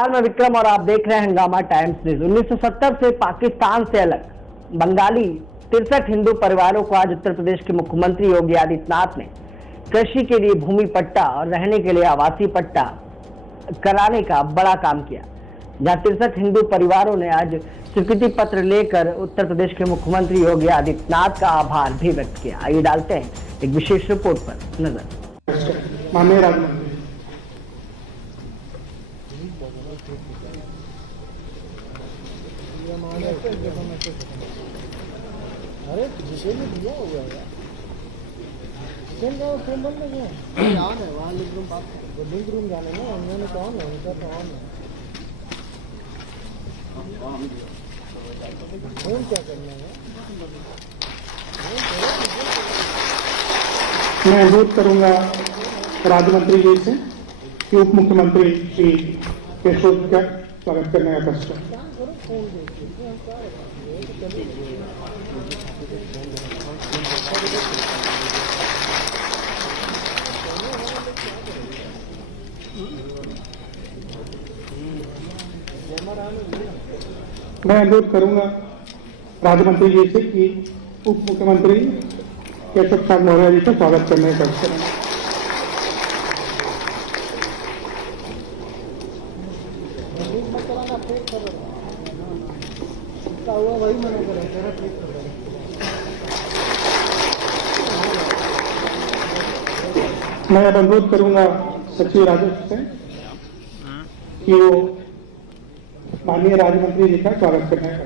नमस्कार, मैं विक्रम और आप देख रहे हैं हंगामा टाइम्स न्यूज। 1970 से पाकिस्तान से अलग बंगाली 63 हिंदू परिवारों को आज उत्तर प्रदेश के मुख्यमंत्री योगी आदित्यनाथ ने कृषि के लिए भूमि पट्टा और रहने के लिए आवासीय पट्टा कराने का बड़ा काम किया। जहां 63 हिंदू परिवारों ने आज स्वीकृति पत्र लेकर उत्तर प्रदेश के मुख्यमंत्री योगी आदित्यनाथ का आभार भी व्यक्त किया। आइए डालते हैं एक विशेष रिपोर्ट पर नजर। माननीय राज्यमंत्री, अरे जिसे भी दिया हुआ है केबल में है वहाँ लिंक रूम जाने में उन्होंने कौन है उनका कौन है फोन क्या करना है। मैं अनुरोध करूंगा राज्यमंत्री जी से कि उप मुख्यमंत्री श्री केशव का स्वागत करने का कष्ट है। मैं अनुरोध करूंगा राज्यमंत्री जी से कि उप मुख्यमंत्री केशव प्रसाद मौर्य जी का स्वागत करने का कष्ट करें। वही मना करें तेरा ट्वीट कर मैं अब अनुरोध करूंगा सचिव राजस्व से कि वो माननीय राज्यमंत्री जी का स्वागत करने का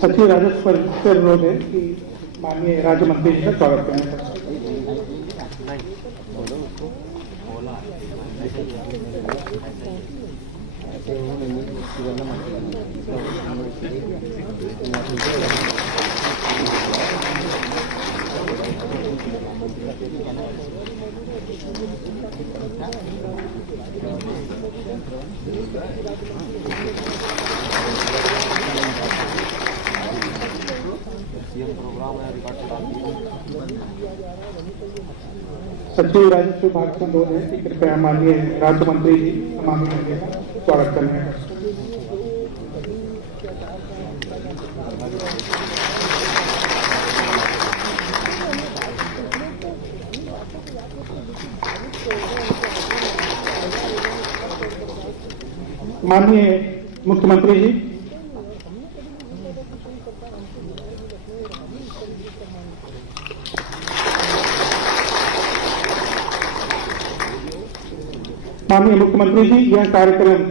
सचिव राजस्व से अनुरोध है कि माननीय राज्यमंत्री जी का स्वागत करने का सचिव राजस्व विभाग से अनुरोध है कि कृपया माननीय राज्यमंत्री जी नमामि गंगे का स्वागत करने का माननीय मुख्यमंत्री जी, माननीय मुख्यमंत्री जी, यह कार्यक्रम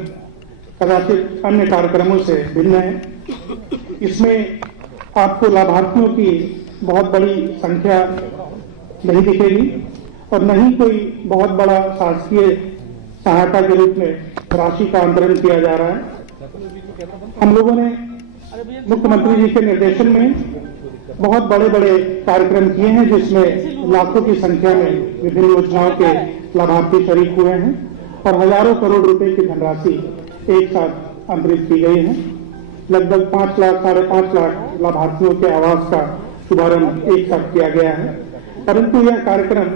कदाचित अन्य कार्यक्रमों से भिन्न है। इसमें आपको लाभार्थियों की बहुत बड़ी संख्या नहीं दिखेगी और न ही कोई बहुत बड़ा शासकीय सहायता के रूप में राशि का अंतरण किया जा रहा है। हम लोगों ने मुख्यमंत्री जी के निर्देशन में बहुत बड़े बड़े कार्यक्रम किए हैं जिसमें लाखों की संख्या में विभिन्न योजनाओं के लाभार्थी शरीक हुए हैं और हजारों करोड़ रुपए की धनराशि एक साथ अंतरित की गई है। लगभग 5 लाख 5.5 लाख लाभार्थियों के आवास का शुभारंभ एक साथ किया गया है, परंतु यह कार्यक्रम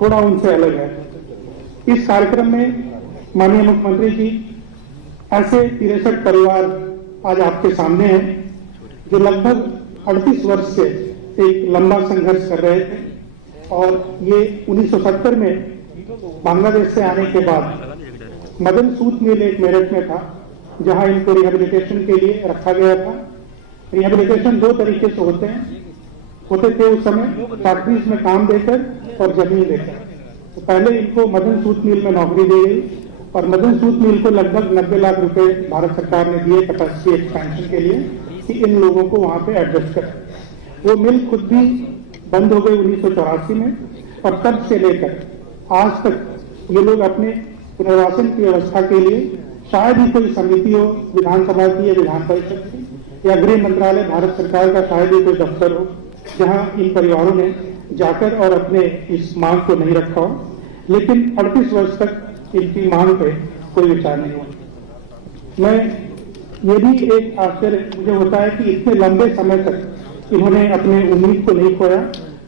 थोड़ा उनसे अलग है। इस कार्यक्रम में माननीय मुख्यमंत्री जी ऐसे 63 परिवार आज आपके सामने हैं जो लगभग 38 वर्ष से एक लंबा संघर्ष कर रहे थे और ये 1970 में बांग्लादेश से आने के बाद मदन सूत मिल एक मेरठ में था जहां इनको रिहेबिलिटेशन के लिए रखा गया था। रिहेबिलिटेशन 2 तरीके से होते हैं, होते थे उस समय फैक्ट्रीज में काम देकर और जमीन देकर। तो पहले इनको मदन सूत मिल में नौकरी दी गई और मदन सूत मिल को लगभग 90 लाख रुपए भारत सरकार ने दिए कैपेसिटी एक्सपेंशन के लिए कि इन लोगों को वहां पे एडजस्ट करें। वो मिल खुद भी बंद हो गई 1984 में और तब से लेकर आज तक ये लोग अपने पुनर्वासन की व्यवस्था के लिए शायद ही कोई समिति हो विधानसभा की या विधान परिषद की या गृह मंत्रालय भारत सरकार का शायद ही कोई दफ्तर हो जहां इन परिवारों ने जाकर और अपने इस मांग को नहीं रखा हो। लेकिन 38 वर्ष तक इनकी मांग पे कोई विचार नहीं हुआ। मैं ये भी एक आश्चर्य मुझे होता है कि इतने लंबे समय तक इन्होंने अपने उम्मीद को नहीं खोया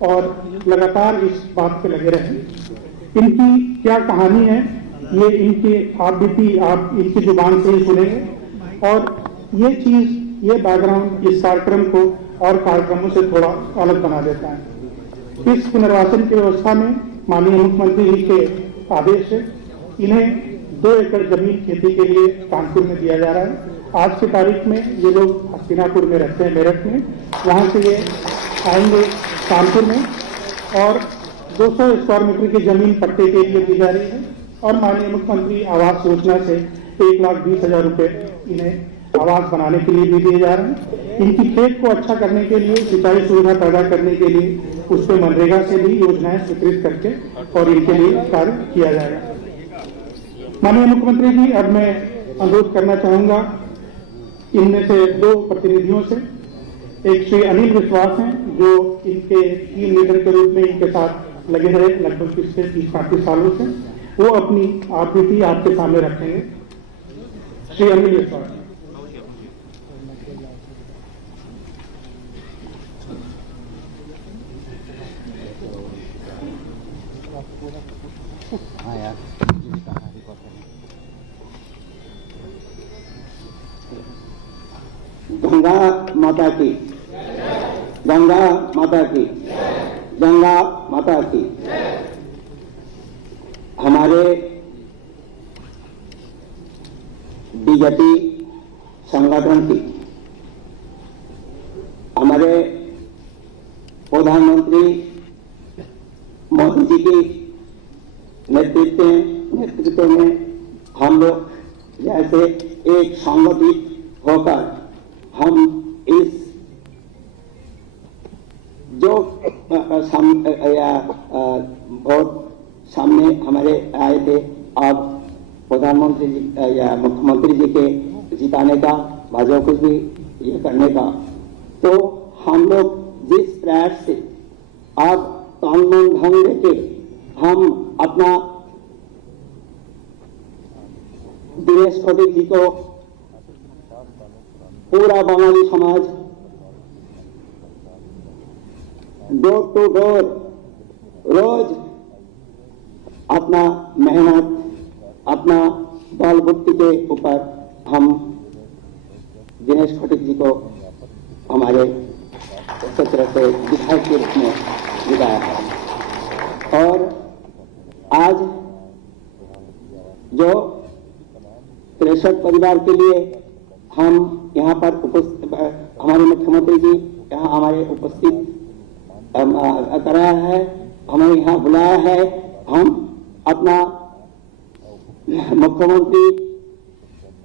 और लगातार इस बात पे लगे रहे। इनकी क्या कहानी है ये इनकी आप बीती आप इनकी जुबान से ही सुनेंगे और ये चीज ये बैकग्राउंड इस कार्यक्रम को और कार्यक्रमों से थोड़ा अलग बना देता है। इस पुनर्वासन की व्यवस्था में माननीय मुख्यमंत्री जी के आदेश से इन्हें 2 एकड़ जमीन खेती के लिए कानपुर में दिया जा रहा है। आज की तारीख में ये लोग हस्तिनापुर में रहते हैं, मेरठ में, वहां से ये आएंगे कानपुर में और 200 स्क्वायर मीटर की जमीन पट्टे के लिए दी जा रही है और माननीय मुख्यमंत्री आवास योजना से 1,20,000 रुपए इन्हें आवास बनाने के लिए भी दिए जा रहे हैं। इनकी खेत को अच्छा करने के लिए, सिंचाई सुविधा पैदा करने के लिए उस पर मनरेगा से भी योजनाएं स्वीकृत करके और इनके लिए कार्य किया जाएगा। माननीय मुख्यमंत्री जी, अब मैं अनुरोध करना चाहूंगा इनमें से 2 प्रतिनिधियों से। एक श्री अनिल विश्वास हैं जो इनके टीम लीडर के रूप में इनके साथ लगे रहे लगभग पिछले 30-35 सालों से। वो अपनी आपबीती आपके सामने रखेंगे। श्री अनिल विश्वास। गंगा माता की, गंगा माता की, गंगा माता की। हमारे बीजेपी संगठन की, हमारे प्रधानमंत्री मोदी जी की नेतृत्व में हम लोग जैसे एक संगठित होकर हम इस जो वोट सामने हमारे आए थे, अब प्रधानमंत्री जी या मुख्यमंत्री जी के जिताने का, भाजपा कुछ भी ये करने का, तो हम लोग जिस प्रयास से अब कानून ढंग लेके हम अपना दिनेश कौटिक जी को पूरा बंगाली समाज डोर टू डोर रोज अपना मेहनत, अपना बल बुद्धि के ऊपर हम दिनेश कौटिक जी को हमारे क्षेत्र से विधायक के रूप में जिताया है। और आज जो 63 परिवार के लिए हम यहाँ पर उपस्थित, हमारे मुख्यमंत्री जी यहाँ हमारे उपस्थित कराया है, हमें यहाँ बुलाया है। हम अपना मुख्यमंत्री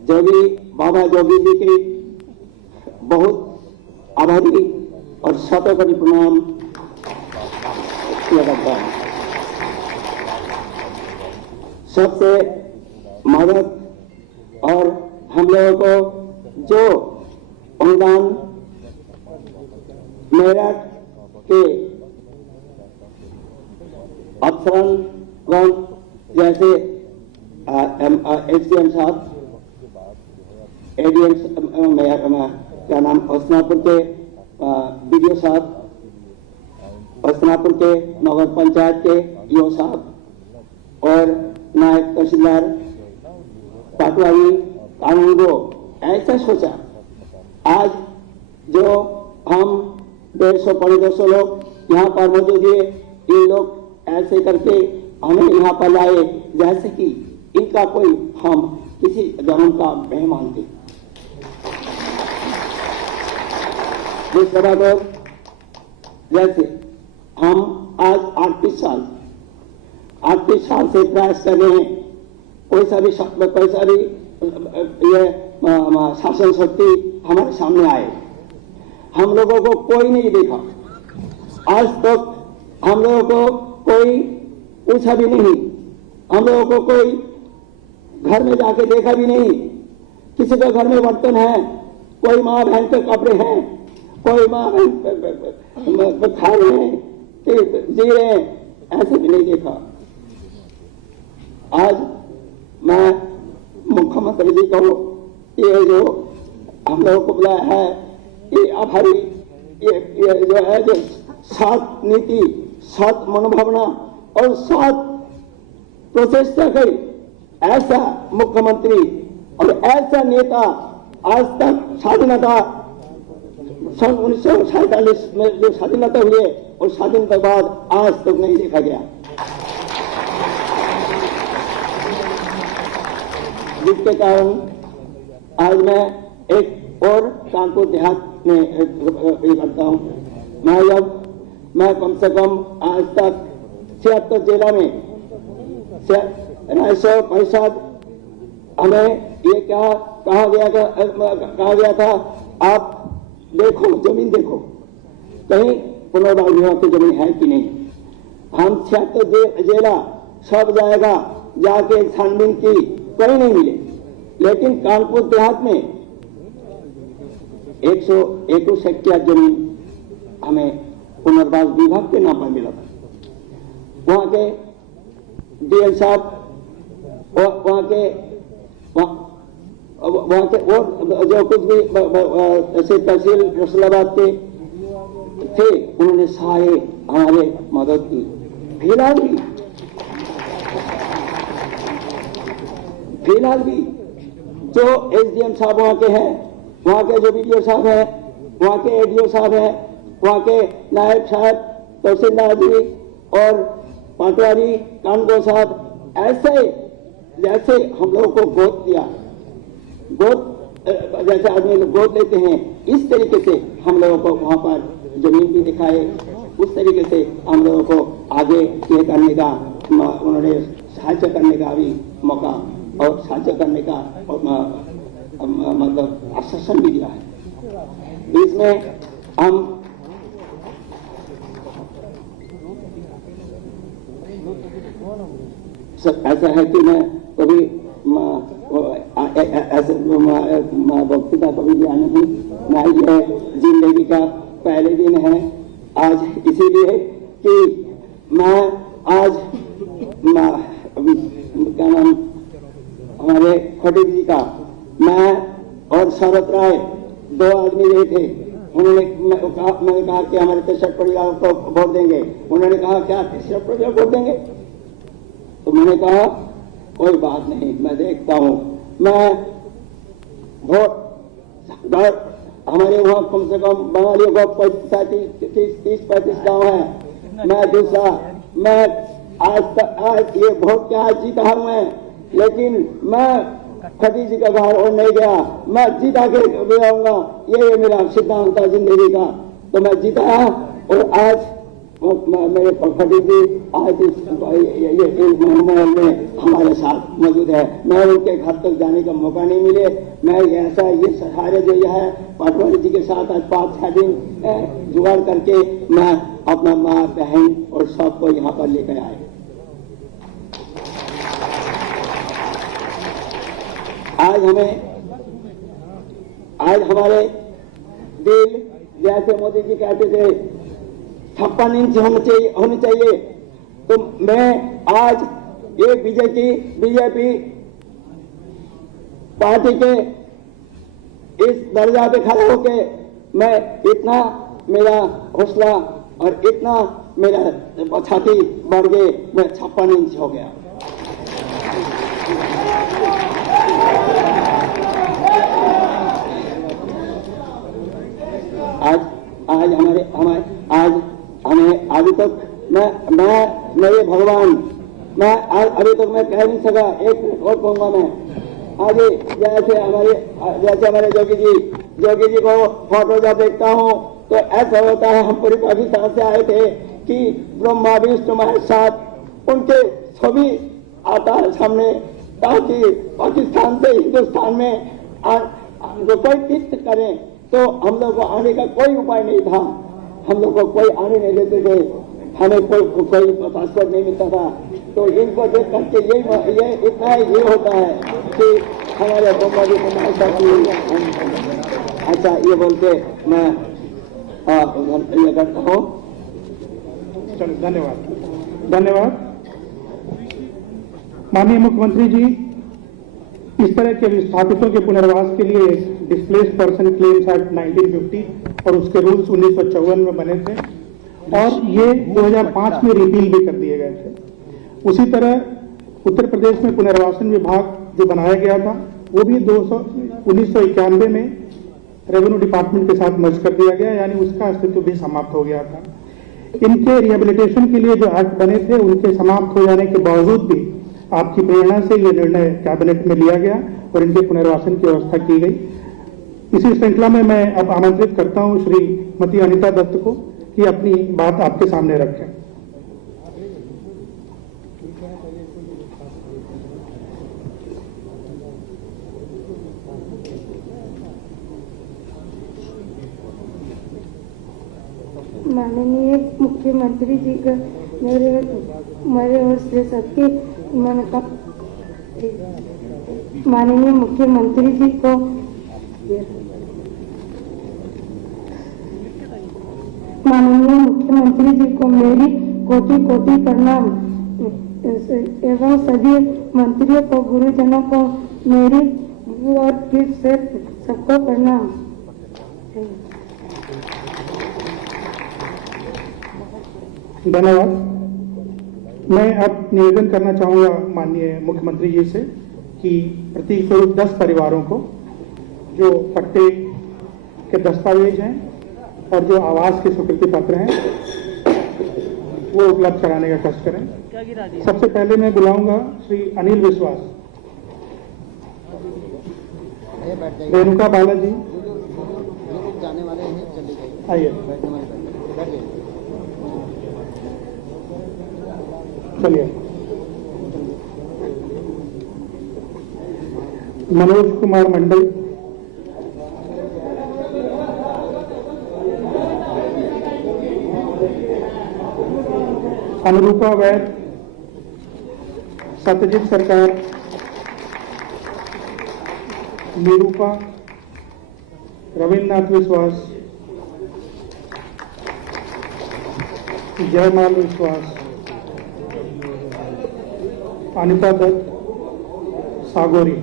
जोगी बाबा जोगी जी की बहुत आभारी और शतकोटि प्रणाम किया करता है। सबसे मदद और हम लोगों को जो अनुदान मेरठ के अफसरगण जैसे एसडीएम साहब, एडीएम क्या नाम, हस्तिनापुर के बीडीओ साहब, हस्तिनापुर के नगर पंचायत के ईओ साहब और नायब तहसीलदार पाटवारी कानून को ऐसा सोचा। आज जो हम 150-200 लोग यहाँ पर मौजूद है, ये लोग ऐसे करके हमें यहाँ पर लाए जैसे कि इनका कोई हम किसी जन्म का मेहमान थे। जिस बराबर जैसे हम आज 38 साल से प्रयास कर रहे हैं, कोई सा भी ये शासन शक्ति हमारे सामने आए, हम लोगों को कोई नहीं देखा। आज तक हम लोगों को कोई पूछा भी नहीं, हम लोगों को कोई घर में जाके देखा भी नहीं। किसी के घर में बर्तन है, कोई माँ बहन के कपड़े हैं, कोई माँ बहन खा रहे हैं, जी रहे हैं, ऐसे भी नहीं देखा। आज मैं मुख्यमंत्री जी को ये जो हम लोगों को बुलाया है, ये आभारी, ये जो है जो 7 नीति, 7 मनोभावना और 7 प्रचेष्टा कई, ऐसा मुख्यमंत्री और ऐसा नेता आज तक स्वाधीनता सन 1947 में जो स्वाधीनता हुई और स्वाधीनता के बाद आज तक नहीं देखा गया, जिसके कारण आज मैं एक और कानपुर देहात में ये करता हूं। मैं कम से कम आज तक 76 जिला में 900% हमें ये क्या कहा गया था, आप देखो जमीन देखो कहीं पुनर्वास विभाग की जमीन है कि नहीं। हम 76 जिला सब जाएगा, जाके छानबीन की, कहीं नहीं मिले। लेकिन कानपुर देहात में 121 हेक्टेयर जमीन हमें पुनर्वास विभाग के नाम पर मिला था। वहां के डीएम साहब, वहां के वो जो कुछ भी तहसील रसूलाबाद के थे, उन्होंने सारे हमारे मदद की। फिलहाल भी जो एसडीएम साहब वहां के हैं, वहां के जो बीडीओ साहब हैं, वहां के एडीओ साहब हैं, वहां के नायब साहब, तहसीलदार जी और पटवारी कानगो साहब, ऐसे जैसे हम लोगों को गोद दिया, जैसे आदमी लोग गोद लेते हैं, इस तरीके से हम लोगों को वहां पर जमीन भी दिखाए, उस तरीके से हम लोगों को आगे ये करने का, उन्होंने सहायता करने का भी मौका और सहायता करने का मतलब आश्वासन भी दिया है। इसमें हम ऐसा है कि मैं कभी ऐसे वक्तृता कभी दिया नहीं, ना ये जिंदगी का पहले दिन है आज, इसीलिए कि मैं आज क्या नाम हमारे खटीक जी का, मैं और शरद राय 2 आदमी रहे थे। मैंने कहा कि हमारे 63 परिवार को वोट देंगे। उन्होंने कहा क्या 63 परिवार वोट देंगे? तो मैंने कहा कोई बात नहीं, मैं देखता हूं। मैं वोट हमारे वहां कम से कम बंगालियों को 30-35 गांव है। मैं दूसरा, मैं आज ये वोट क्या जीता हूं मैं, लेकिन मैं खटी जी का बाहर और नहीं गया, मैं जीता के आऊंगा, ये मेरा सिद्धांत था जिंदगी का। तो मैं जीता और आज मेरे खटी जी आज इस माहौल में हमारे साथ मौजूद है। मैं उनके घर तक जाने का मौका नहीं मिले। मैं ऐसा ये सारे जो है पटवारी जी के साथ आज 5-6 दिन जुगाड़ करके मैं अपना माँ बहन और सबको यहाँ पर लेकर आए। आज हमारे दिल जैसे मोदी जी कहते थे 56 इंच होनी चाहिए, तो मैं आज ये बीजेपी पार्टी के इस दर्जा पे खड़ा होके मैं इतना मेरा हौसला और इतना मेरा छाती बढ़ गए, मैं 56 इंच हो गया। आज हमें अभी तक मैं मेरे भगवान, मैं अभी तक मैं कह नहीं सका। एक और कहूंगा मैं, आज जैसे हमारे जोगी जी को फोटो जब देखता हूँ तो ऐसा होता है, हम पूरे पाकिस्तान से आए थे कि ब्रह्मा विष्णु महेश साथ उनके छवि आता है सामने, ताकि पाकिस्तान से हिंदुस्तान में जो कोई तीर्थ करें, तो हम लोग को आने का कोई उपाय नहीं था, हम लोग को कोई आने नहीं देते थे, हमें कोई पासपोर्ट नहीं मिलता था। तो इनको देख करके ये इतना ये होता है कि हमारे ब्रह्मा विष्णु महेश साथ। अच्छा, ये बोलते मैं ये करता हूँ। चलो, धन्यवाद। माननीय मुख्यमंत्री जी, इस तरह के विस्थापितों के पुनर्वास के लिए डिस्प्लेस्ड पर्सन क्लेम्स एक्ट 1950 और उसके रूल्स 1954 में बने थे और ये 2005 में रिपील भी कर दिए गए थे। उसी तरह उत्तर प्रदेश में पुनर्वासन विभाग जो बनाया गया था वो भी 1991 में रेवेन्यू डिपार्टमेंट के साथ मर्ज कर दिया गया, यानी उसका अस्तित्व भी समाप्त हो गया था। इनके रिहेबिलिटेशन के लिए जो एक्ट बने थे उनके समाप्त हो जाने के बावजूद भी आपकी प्रेरणा से यह निर्णय कैबिनेट में लिया गया और इनके पुनर्वासन की व्यवस्था की गई। इसी श्रृंखला में मैं अब आमंत्रित करता हूं श्रीमती अनिता दत्त को कि अपनी बात आपके सामने रखें। माननीय मुख्यमंत्री जी का मेरे ओर से सबके माननीय मुख्यमंत्री जी को मेरी कोटि कोटि प्रणाम एवं सभी मंत्रियों को, गुरुजनों को मेरी और फिर से सबको प्रणाम। धन्यवाद। मैं अब निवेदन करना चाहूंगा माननीय मुख्यमंत्री जी से कि प्रतीक स्वरूप 10 परिवारों को जो पट्टे के दस्तावेज हैं और जो आवास के स्वीकृति पत्र हैं वो उपलब्ध कराने का कष्ट करें। सबसे पहले मैं बुलाऊंगा श्री अनिल विश्वास, रेणुका बालाजी, जाने वाले हैं, चले गए, आइए चलिए। मनोज कुमार मंडल, अनुरूपा वैद, सत्यजीत सरकार, निरूपा, रविन्द्रनाथ विश्वास, जयमाल विश्वास, अनिता दत्त, सागोरी।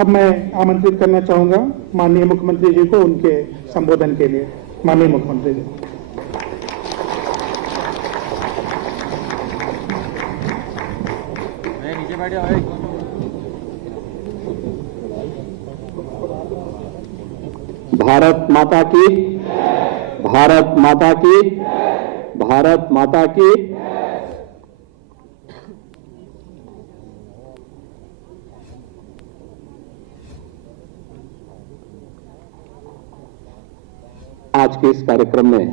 अब मैं आमंत्रित करना चाहूंगा माननीय मुख्यमंत्री जी को उनके संबोधन के लिए। माननीय मुख्यमंत्री जी। नीचे बैठ जाओ। भारत माता की, भारत माता की, भारत माता की। आज के इस कार्यक्रम में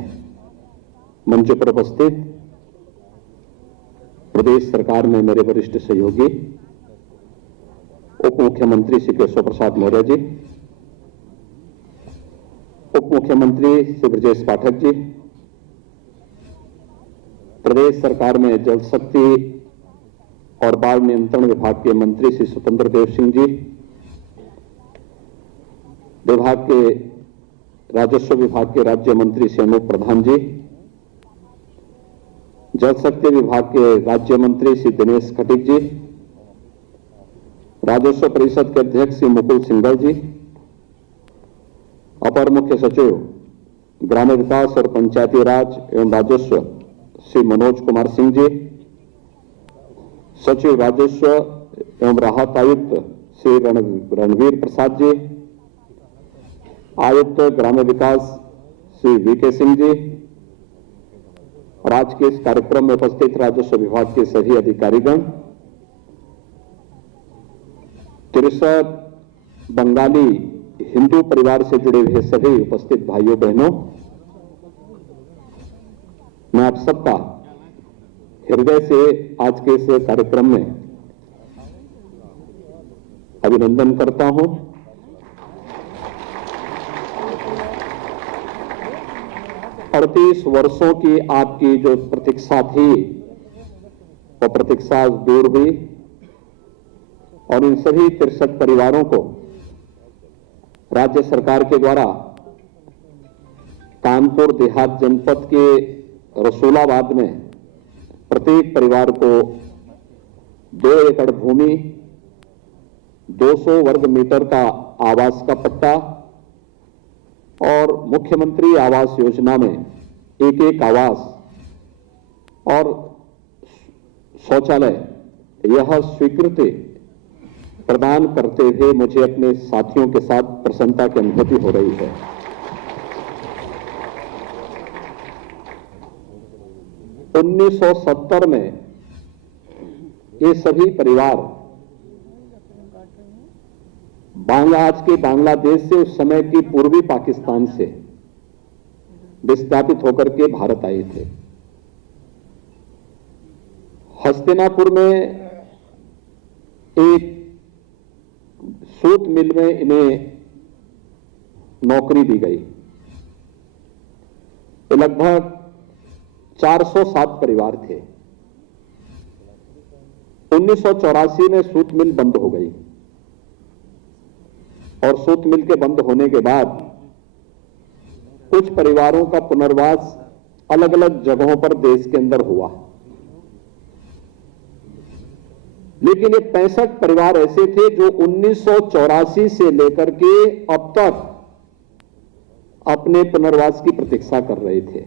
मंच पर उपस्थित प्रदेश सरकार में मेरे वरिष्ठ सहयोगी उप मुख्यमंत्री श्री केशव प्रसाद मौर्य जी, उप मुख्यमंत्री श्री ब्रजेश पाठक जी, प्रदेश सरकार में जल शक्ति और बाढ़ नियंत्रण विभाग के मंत्री श्री स्वतंत्र देव सिंह जी, विभाग के राजस्व विभाग के राज्य मंत्री श्री अनूप प्रधान जी, जल शक्ति विभाग के राज्य मंत्री श्री दिनेश खटीक जी, राजस्व परिषद के अध्यक्ष श्री मुकुल सिंघल जी, अपर मुख्य सचिव ग्रामीण विकास और पंचायती राज एवं राजस्व श्री मनोज कुमार सिंह जी, सचिव राजस्व एवं राहत आयुक्त श्री रणवीर प्रसाद जी, आयुक्त ग्राम्य विकास श्री वीके सिंह जी और आज के इस कार्यक्रम में उपस्थित राजस्व विभाग के सभी अधिकारीगण, तिरसठ बंगाली हिंदू परिवार से जुड़े हुए सभी उपस्थित भाइयों बहनों, मैं आप सबका हृदय से आज के इस कार्यक्रम में अभिनंदन करता हूं। 38 वर्षों की आपकी जो प्रतीक्षा थी वो प्रतीक्षा दूर हुई और इन सभी 63 परिवारों को राज्य सरकार के द्वारा कानपुर देहात जनपद के रसूलाबाद में प्रत्येक परिवार को 2 एकड़ भूमि, 200 वर्ग मीटर का आवास का पट्टा और मुख्यमंत्री आवास योजना में एक आवास और शौचालय यह स्वीकृति प्रदान करते हुए मुझे अपने साथियों के साथ प्रसन्नता की अनुभूति हो रही है। उन्नीस 1970 में ये सभी परिवार आज के बांग्लादेश से उस समय की पूर्वी पाकिस्तान से विस्थापित होकर के भारत आए थे। हस्तिनापुर में एक सूत मिल में इन्हें नौकरी दी गई। लगभग 407 परिवार थे। 1984 में सूत मिल बंद हो गई और सूत मिल के बंद होने के बाद कुछ परिवारों का पुनर्वास अलग अलग जगहों पर देश के अंदर हुआ, लेकिन ये 65 परिवार ऐसे थे जो 1984 से लेकर के अब तक अपने पुनर्वास की प्रतीक्षा कर रहे थे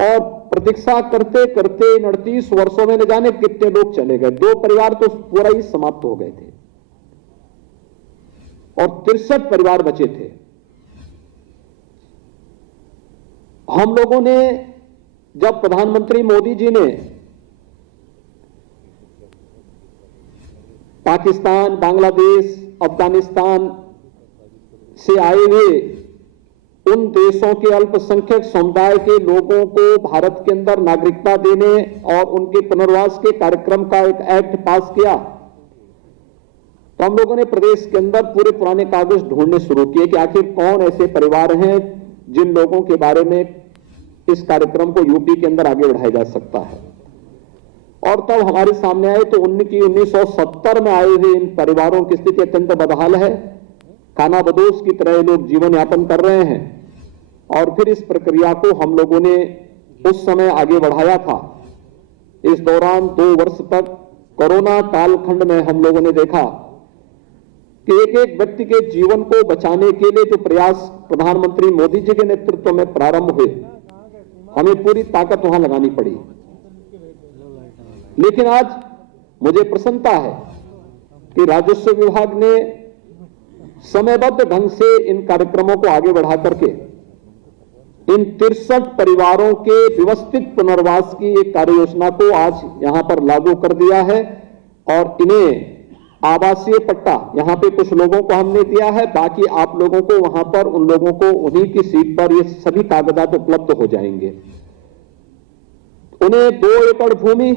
और प्रतीक्षा करते करते 38 वर्षों में न जाने कितने लोग चले गए। 2 परिवार तो पूरा ही समाप्त हो गए थे और 63 परिवार बचे थे। हम लोगों ने जब प्रधानमंत्री मोदी जी ने पाकिस्तान, बांग्लादेश, अफगानिस्तान से आए हुए उन देशों के अल्पसंख्यक समुदाय के लोगों को भारत के अंदर नागरिकता देने और उनके पुनर्वास के कार्यक्रम का एक एक्ट पास किया, तो हम लोगों ने प्रदेश के अंदर पूरे पुराने कागज ढूंढने शुरू किए कि आखिर कौन ऐसे परिवार हैं जिन लोगों के बारे में इस कार्यक्रम को यूपी के अंदर आगे बढ़ाया जा सकता है। और तब हमारे सामने आए तो 1970 में आए हुए इन परिवारों की स्थिति अत्यंत बदहाल है। खानाबदोश की तरह लोग जीवन यापन कर रहे हैं। और फिर इस प्रक्रिया को हम लोगों ने उस समय आगे बढ़ाया था। इस दौरान 2 वर्ष तक कोरोना कालखंड में हम लोगों ने देखा कि एक एक व्यक्ति के जीवन को बचाने के लिए जो प्रयास प्रधानमंत्री मोदी जी के नेतृत्व में प्रारंभ हुए, हमें पूरी ताकत वहां लगानी पड़ी। लेकिन आज मुझे प्रसन्नता है कि राजस्व विभाग ने समयबद्ध ढंग से इन कार्यक्रमों को आगे बढ़ा करके इन 63 परिवारों के व्यवस्थित पुनर्वास की एक कार्य योजना को आज यहां पर लागू कर दिया है। और इन्हें आवासीय पट्टा यहां पे कुछ लोगों को हमने दिया है, बाकी आप लोगों को वहां पर उन लोगों को उन्हीं की सीट पर ये सभी कागजात उपलब्ध हो जाएंगे। उन्हें 2 एकड़ भूमि,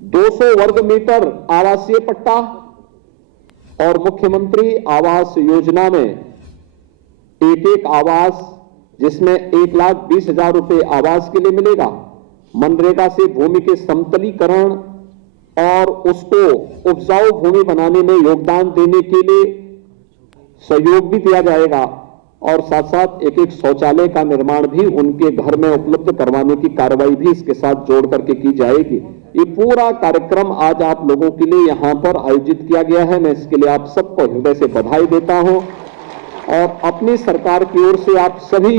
200 वर्ग मीटर आवासीय पट्टा और मुख्यमंत्री आवास योजना में एक आवास जिसमें 1,20,000 रुपए आवास के लिए मिलेगा। मनरेगा से भूमि के समतलीकरण और उसको उपजाऊ भूमि बनाने में योगदान देने के लिए सहयोग भी दिया जाएगा। और साथ साथ एक शौचालय का निर्माण भी उनके घर में उपलब्ध करवाने की कार्रवाई भी इसके साथ जोड़ करके की जाएगी। ये पूरा कार्यक्रम आज आप लोगों के लिए यहां पर आयोजित किया गया है। मैं इसके लिए आप सबको हृदय से बधाई देता हूं और अपनी सरकार की ओर से आप सभी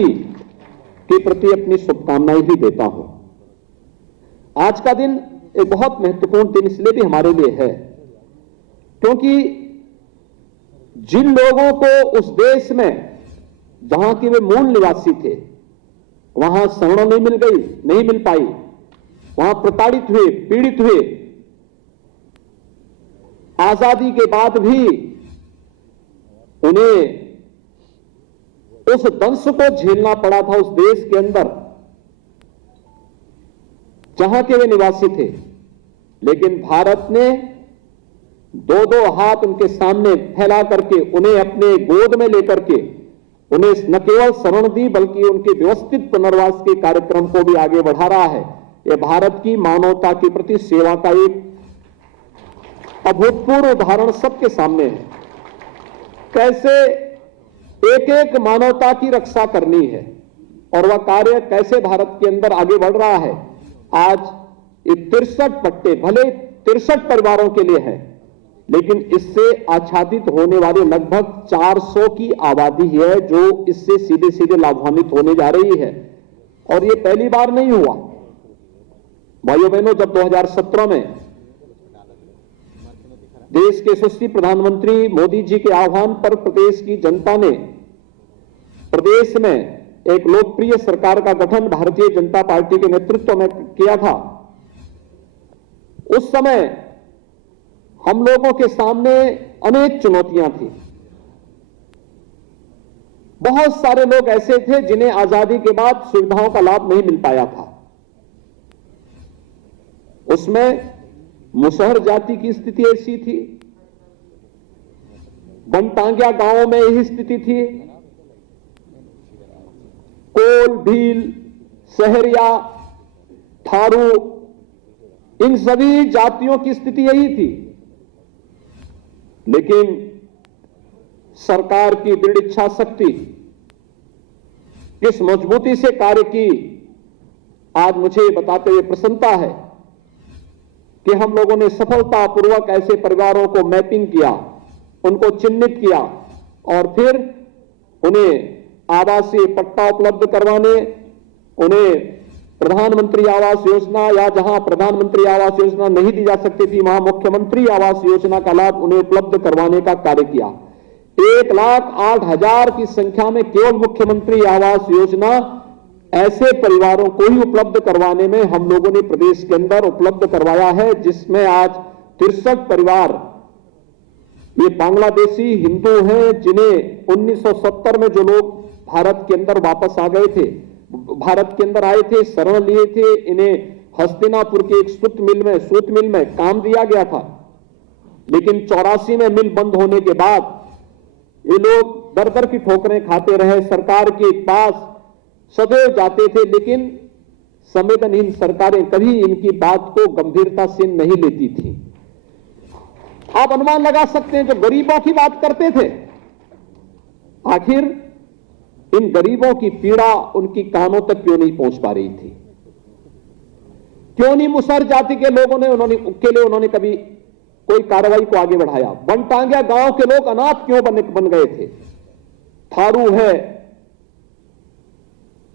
के प्रति अपनी शुभकामनाएं भी देता हूं। आज का दिन एक बहुत महत्वपूर्ण दिन इसलिए भी हमारे लिए है क्योंकि जिन लोगों को उस देश में जहां के वे मूल निवासी थे वहां शरण नहीं मिल पाई, वहां प्रताड़ित हुए, पीड़ित हुए, आजादी के बाद भी उन्हें उस दंश को झेलना पड़ा था उस देश के अंदर जहां के वे निवासी थे। लेकिन भारत ने 2-2 हाथ उनके सामने फैला करके उन्हें अपने गोद में लेकर के उन्हें न केवल शरण दी बल्कि उनके व्यवस्थित पुनर्वास के कार्यक्रम को भी आगे बढ़ा रहा है। यह भारत की मानवता के प्रति सेवा का एक अभूतपूर्व उदाहरण सबके सामने है। कैसे एक एक मानवता की रक्षा करनी है और वह कार्य कैसे भारत के अंदर आगे बढ़ रहा है। आज ये 63 पट्टे भले 63 परिवारों के लिए है, लेकिन इससे आच्छादित होने वाले लगभग 400 की आबादी है जो इससे सीधे सीधे लाभान्वित होने जा रही है। और ये पहली बार नहीं हुआ भाइयों बहनों। जब 2017 में देश के यशस्वी प्रधानमंत्री मोदी जी के आह्वान पर प्रदेश की जनता ने प्रदेश में एक लोकप्रिय सरकार का गठन भारतीय जनता पार्टी के नेतृत्व में किया था, उस समय हम लोगों के सामने अनेक चुनौतियां थी। बहुत सारे लोग ऐसे थे जिन्हें आजादी के बाद सुविधाओं का लाभ नहीं मिल पाया था। उसमें मुसहर जाति की स्थिति ऐसी थी, बनटांगिया गांवों में यही स्थिति थी, कोल, भील, सहरिया, थारू, इन सभी जातियों की स्थिति यही थी। लेकिन सरकार की दृढ़ इच्छा शक्ति किस मजबूती से कार्य की, आज मुझे बताते हुए प्रसन्नता है कि हम लोगों ने सफलतापूर्वक ऐसे परिवारों को मैपिंग किया, उनको चिन्हित किया और फिर उन्हें आवासीय पट्टा उपलब्ध करवाने, उन्हें प्रधानमंत्री आवास योजना या जहां प्रधानमंत्री आवास योजना नहीं दी जा सकती थी वहां मुख्यमंत्री आवास योजना का लाभ उन्हें उपलब्ध करवाने का कार्य किया। 1,08,000 की संख्या में केवल मुख्यमंत्री आवास योजना ऐसे परिवारों को ही उपलब्ध करवाने में हम लोगों ने प्रदेश के अंदर उपलब्ध करवाया है, जिसमें आज 63 परिवार ये बांग्लादेशी हिंदू हैं, जिन्हें 1970 में जो लोग भारत के अंदर वापस आ गए थे, भारत के अंदर आए थे, शरण लिए थे, इन्हें हस्तिनापुर के एक सूत मिल में काम दिया गया था। लेकिन 84 में मिल बंद होने के बाद ये लोग दर दर की ठोकरें खाते रहे, सरकार के पास सदैव जाते थे, लेकिन संवेदनहीन सरकारें कभी इनकी बात को गंभीरता से नहीं लेती थी। आप अनुमान लगा सकते हैं, जो गरीबों की बात करते थे, आखिर इन गरीबों की पीड़ा उनकी कानों तक क्यों नहीं पहुंच पा रही थी? क्यों नहीं मुसहर जाति के लोगों ने उन्होंने कभी कोई कार्रवाई को आगे बढ़ाया? बनटांगिया गांव के लोग अनाथ क्यों बन गए थे? थारू है,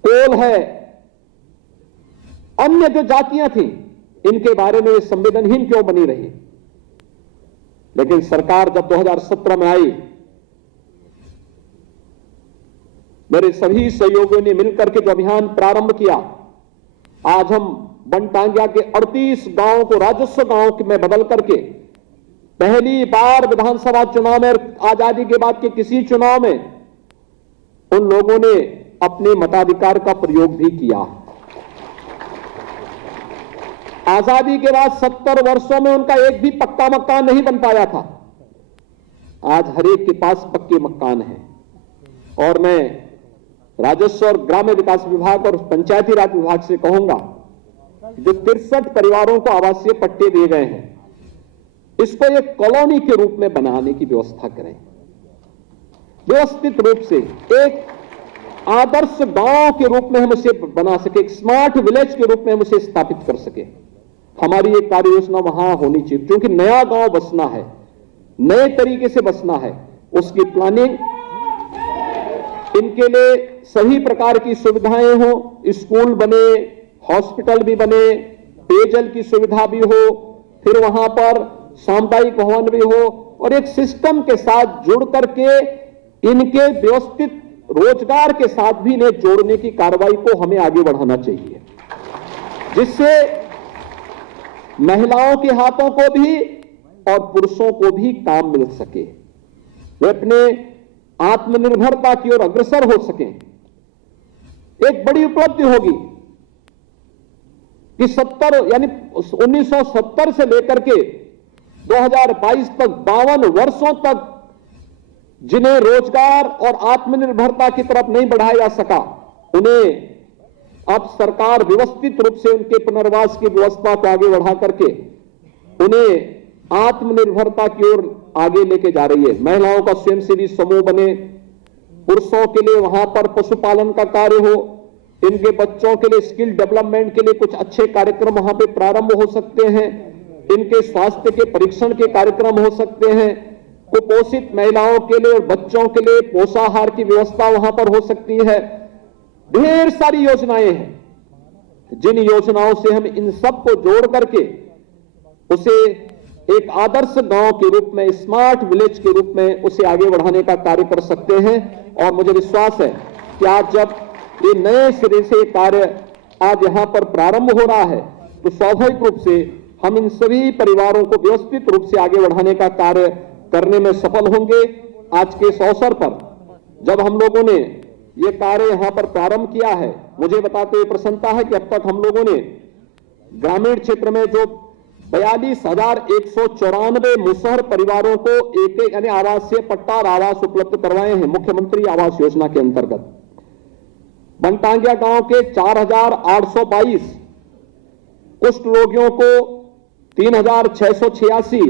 कोल है, अन्य जो जातियां थी, इनके बारे में संवेदनहीन क्यों बनी रही? लेकिन सरकार जब 2017 में आई, मेरे सभी सहयोगियों ने मिलकर के जो अभियान प्रारंभ किया, आज हम बनटांगिया के 38 गांवों को राजस्व गांव में बदल करके पहली बार विधानसभा चुनाव में, आजादी के बाद के किसी चुनाव में, उन लोगों ने अपने मताधिकार का प्रयोग भी किया। आजादी के बाद 70 वर्षों में उनका एक भी पक्का मकान नहीं बन पाया था। आज हर एक के पास पक्के मकान हैं। और मैं राजस्व और ग्राम्य विकास विभाग और पंचायती राज विभाग से कहूंगा, जो 63 परिवारों को आवासीय पट्टे दिए गए हैं, इसको एक कॉलोनी के रूप में बनाने की व्यवस्था करें। व्यवस्थित रूप से एक आदर्श गांव के रूप में हम उसे बना सके, एक स्मार्ट विलेज के रूप में हम उसे स्थापित कर सके। हमारी एक कार्य योजना वहां होनी चाहिए, क्योंकि नया गांव बसना है, नए तरीके से बसना है। उसकी प्लानिंग, इनके लिए सभी प्रकार की सुविधाएं हो, स्कूल बने, हॉस्पिटल भी बने, पेयजल की सुविधा भी हो, फिर वहां पर सामुदायिक भवन भी हो, और एक सिस्टम के साथ जुड़ करके इनके व्यवस्थित रोजगार के साथ भी इन्हें जोड़ने की कार्रवाई को हमें आगे बढ़ाना चाहिए, जिससे महिलाओं के हाथों को भी और पुरुषों को भी काम मिल सके, वे अपने आत्मनिर्भरता की ओर अग्रसर हो सकें। एक बड़ी उपलब्धि होगी कि 1970 से लेकर के 2022 तक 52 वर्षों तक जिन्हें रोजगार और आत्मनिर्भरता की तरफ नहीं बढ़ाया जा सका, उन्हें अब सरकार व्यवस्थित रूप से उनके पुनर्वास की व्यवस्था को आगे बढ़ा करके उन्हें आत्मनिर्भरता की ओर आगे लेके जा रही है। महिलाओं का स्वयंसेवी समूह बने, पुरुषों के लिए वहां पर पशुपालन का कार्य हो, इनके बच्चों के लिए स्किल डेवलपमेंट के लिए कुछ अच्छे कार्यक्रम वहां पे प्रारंभ हो सकते हैं, इनके स्वास्थ्य के परीक्षण के कार्यक्रम हो सकते हैं, कुपोषित महिलाओं के लिए और बच्चों के लिए पोषाहार की व्यवस्था वहां पर हो सकती है। ढेर सारी योजनाएं हैं, जिन योजनाओं से हम इन सब को जोड़ करके उसे एक आदर्श गांव के रूप में, स्मार्ट विलेज के रूप में उसे आगे बढ़ाने का कार्य कर सकते हैं। और मुझे विश्वास है कि आज जब ये नए सिरे से कार्य आज यहां पर प्रारंभ हो रहा है, तो स्वाभाविक रूप से हम इन सभी परिवारों को व्यवस्थित रूप से आगे बढ़ाने का कार्य करने में सफल होंगे। आज के इस अवसर पर जब हम लोगों ने ये कार्य यहां पर प्रारंभ किया है, मुझे बताते हुए प्रसन्नता है कि अब तक हम लोगों ने ग्रामीण क्षेत्र में जो 42,194 मुसहर परिवारों को एक यानी आवासीय पट्टा और आवास उपलब्ध करवाए हैं मुख्यमंत्री आवास योजना के अंतर्गत। बनटांगिया गांव के 4,822 कुष्ठ रोगियों को 3,686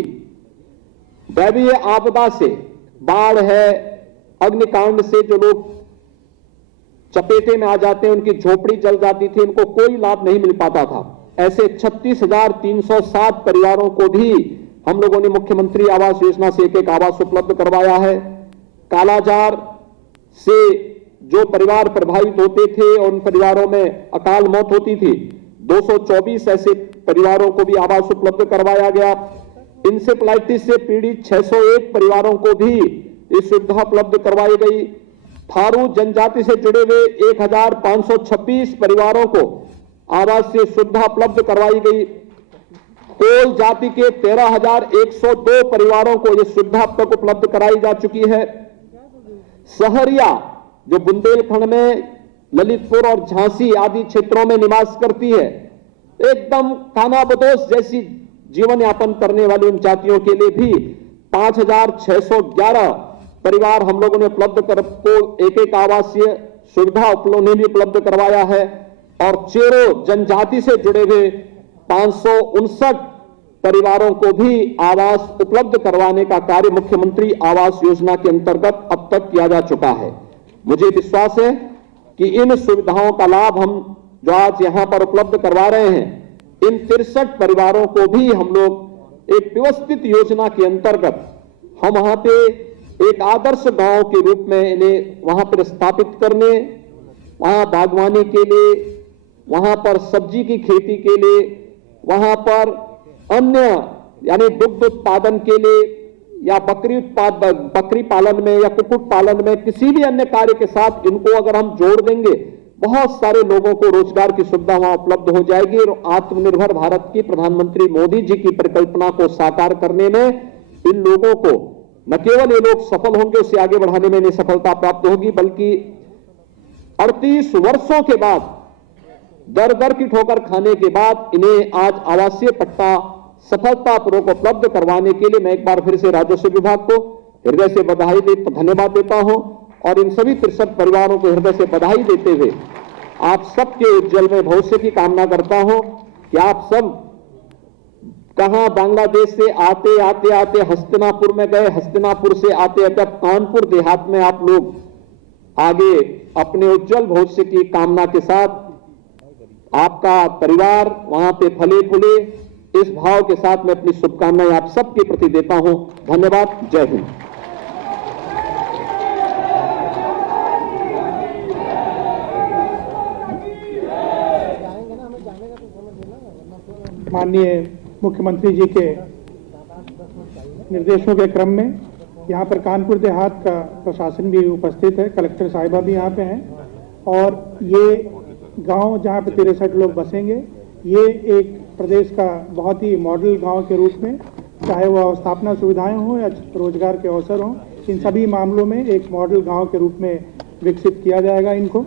दैवीय आपदा से, बाढ़ है, अग्निकांड से जो लोग चपेटे में आ जाते हैं, उनकी झोपड़ी जल जाती थी, उनको कोई लाभ नहीं मिल पाता था, ऐसे 36,307 परिवारों को भी हम लोगों ने मुख्यमंत्री आवास योजना से एक आवास उपलब्ध करवाया है। कालाजार से जो परिवार प्रभावित होते थे और उन परिवारों में अकाल मौत होती थी, 224 ऐसे परिवारों को भी आवास उपलब्ध करवाया गया। इंसेफ्लाइटिस से पीड़ित 601 परिवारों को भी इस सुविधा उपलब्ध करवाई गई। थारू जनजाति से जुड़े हुए 1526 परिवारों को आवासीय सुविधा उपलब्ध करवाई गई। कोल जाति के 13,102 परिवारों को यह सुविधा अब तक उपलब्ध कराई जा चुकी है। सहरिया जो बुंदेलखंड में ललितपुर और झांसी आदि क्षेत्रों में निवास करती है, एकदम खानाबदोश जैसी जीवन यापन करने वाली उन जातियों के लिए भी 5,611 परिवार हम लोगों ने उपलब्ध कर को एक आवासीय सुविधा उन्हें भी उपलब्ध करवाया है। और चेरो जनजाति से जुड़े हुए 559 परिवारों को भी आवास उपलब्ध करवाने का कार्य मुख्यमंत्री आवास योजना के अंतर्गत अब तक किया जा चुका है। मुझे विश्वास है कि इन सुविधाओं का लाभ हम जो आज यहां पर उपलब्ध करवा रहे हैं, इन 63 परिवारों को भी हम लोग एक व्यवस्थित योजना के अंतर्गत हम वहां पे एक आदर्श गांव के रूप में इन्हें वहां पर स्थापित करने, वहां बागवानी के लिए, वहां पर सब्जी की खेती के लिए, वहां पर अन्य यानी दुग्ध उत्पादन के लिए या बकरी पालन में या कुक्कुट पालन में किसी भी अन्य कार्य के साथ इनको अगर हम जोड़ देंगे, बहुत सारे लोगों को रोजगार की सुविधा वहां उपलब्ध हो जाएगी और आत्मनिर्भर भारत की प्रधानमंत्री मोदी जी की परिकल्पना को साकार करने में इन लोगों को न केवल ये लोग सफल होंगे, उसे आगे बढ़ाने में इन्हें सफलता प्राप्त होगी, बल्कि 38 वर्षों के बाद दर दर की ठोकर खाने के बाद इन्हें आज आवासीय पट्टा सफलतापूर्वक उपलब्ध करवाने के लिए मैं एक बार फिर से राजस्व विभाग को हृदय से धन्यवाद देता हूं और इन सभी 63 परिवारों को हृदय से बधाई देते हुए आप सबके उज्जवल में भविष्य की कामना करता हूं कि आप सब कहां बांग्लादेश से आते हस्तिनापुर में गए, हस्तिनापुर से आते अब कानपुर देहात में आप लोग आगे अपने उज्जवल भविष्य की कामना के साथ आपका परिवार वहां पे फले फूले, इस भाव के साथ मैं अपनी शुभकामनाएं आप सबके प्रति देता हूं। धन्यवाद। जय हिंद। माननीय मुख्यमंत्री जी के निर्देशों के क्रम में यहाँ पर कानपुर देहात का प्रशासन भी उपस्थित है, कलेक्टर साहिबा भी यहाँ पे हैं और ये गांव जहाँ पे 63 लोग बसेंगे, ये एक प्रदेश का बहुत ही मॉडल गांव के रूप में, चाहे वो अवस्थापना सुविधाएं हों या रोजगार के अवसर हों, इन सभी मामलों में एक मॉडल गांव के रूप में विकसित किया जाएगा इनको।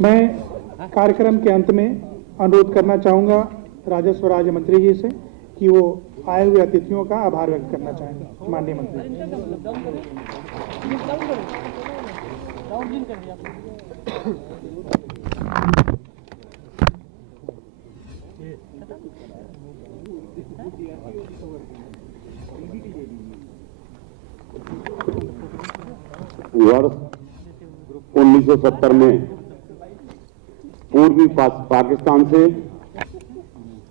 मैं कार्यक्रम के अंत में अनुरोध करना चाहूँगा राजस्व राज्य मंत्री जी से कि वो आए हुए अतिथियों का आभार व्यक्त करना चाहेंगे। माननीय मंत्री। वर्ष 1970 में पूर्वी पाकिस्तान से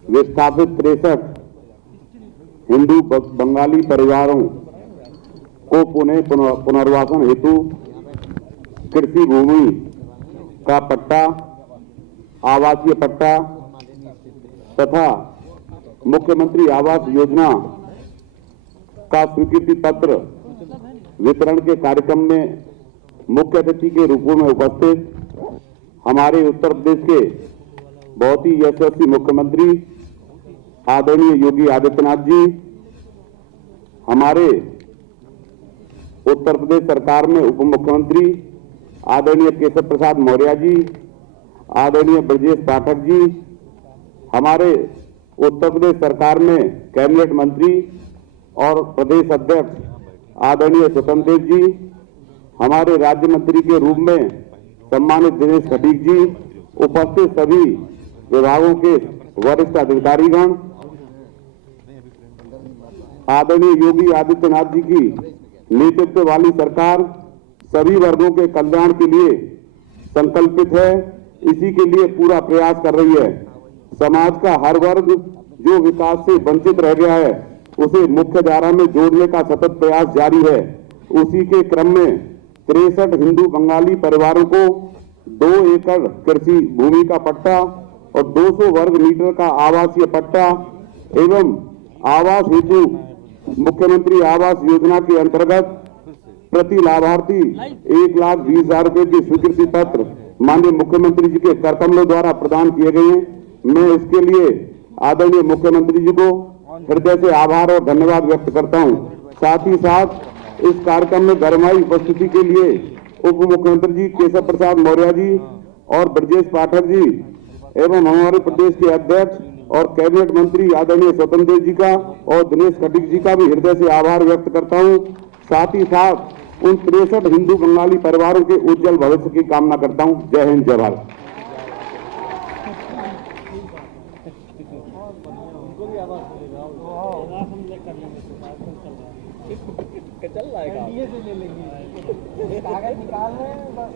विस्थापित 63 हिंदू बंगाली परिवारों को पुनर्वासन हेतु कृषि भूमि का पट्टा, आवासीय पट्टा तथा मुख्यमंत्री आवास योजना का स्वीकृति पत्र वितरण के कार्यक्रम में मुख्य अतिथि के रूप में उपस्थित हमारे उत्तर प्रदेश के बहुत ही यशस्वी मुख्यमंत्री आदरणीय योगी आदित्यनाथ जी, हमारे उत्तर प्रदेश सरकार में उप मुख्यमंत्री आदरणीय केशव प्रसाद मौर्य जी, आदरणीय ब्रजेश पाठक जी, हमारे उत्तर प्रदेश सरकार में कैबिनेट मंत्री और प्रदेश अध्यक्ष आदरणीय स्वतंत्र देव जी, हमारे राज्य मंत्री के रूप में सम्मानित दिनेश खटीक जी, उपस्थित सभी विभागों के वरिष्ठ अधिकारीगण, आदरणीय योगी आदित्यनाथ जी की नेतृत्व वाली सरकार सभी वर्गों के कल्याण के लिए संकल्पित है, इसी के लिए पूरा प्रयास कर रही है। समाज का हर वर्ग जो विकास से वंचित रह गया है उसे मुख्य धारा में जोड़ने का सतत प्रयास जारी है। उसी के क्रम में 63 हिंदू बंगाली परिवारों को 2 एकड़ कृषि भूमि का पट्टा और 200 वर्ग मीटर का आवासीय पट्टा एवं आवास हेतु मुख्यमंत्री आवास योजना के अंतर्गत प्रति लाभार्थी 1,20,000 रुपए की स्वीकृति पत्र माननीय मुख्यमंत्री जी के करकमलों द्वारा प्रदान किए गए हैं। मैं इसके लिए आदरणीय मुख्यमंत्री जी को हृदय से आभार और धन्यवाद व्यक्त करता हूं। साथ ही साथ इस कार्यक्रम में गरमाई उपस्थिति के लिए उप मुख्यमंत्री जी केशव प्रसाद मौर्य जी और ब्रजेश पाठक जी एवं हमारे प्रदेश के अध्यक्ष और कैबिनेट मंत्री आदरणीय स्वतंत्र देव जी का और दिनेश खटीक जी का भी हृदय से आभार व्यक्त करता हूं। साथ ही साथ उन 63 हिंदू बंगाली परिवारों के उज्जवल भविष्य की कामना करता हूं। जय हिंद, जय भारत। चल रहा है, कागज निकाल रहे हैं बस।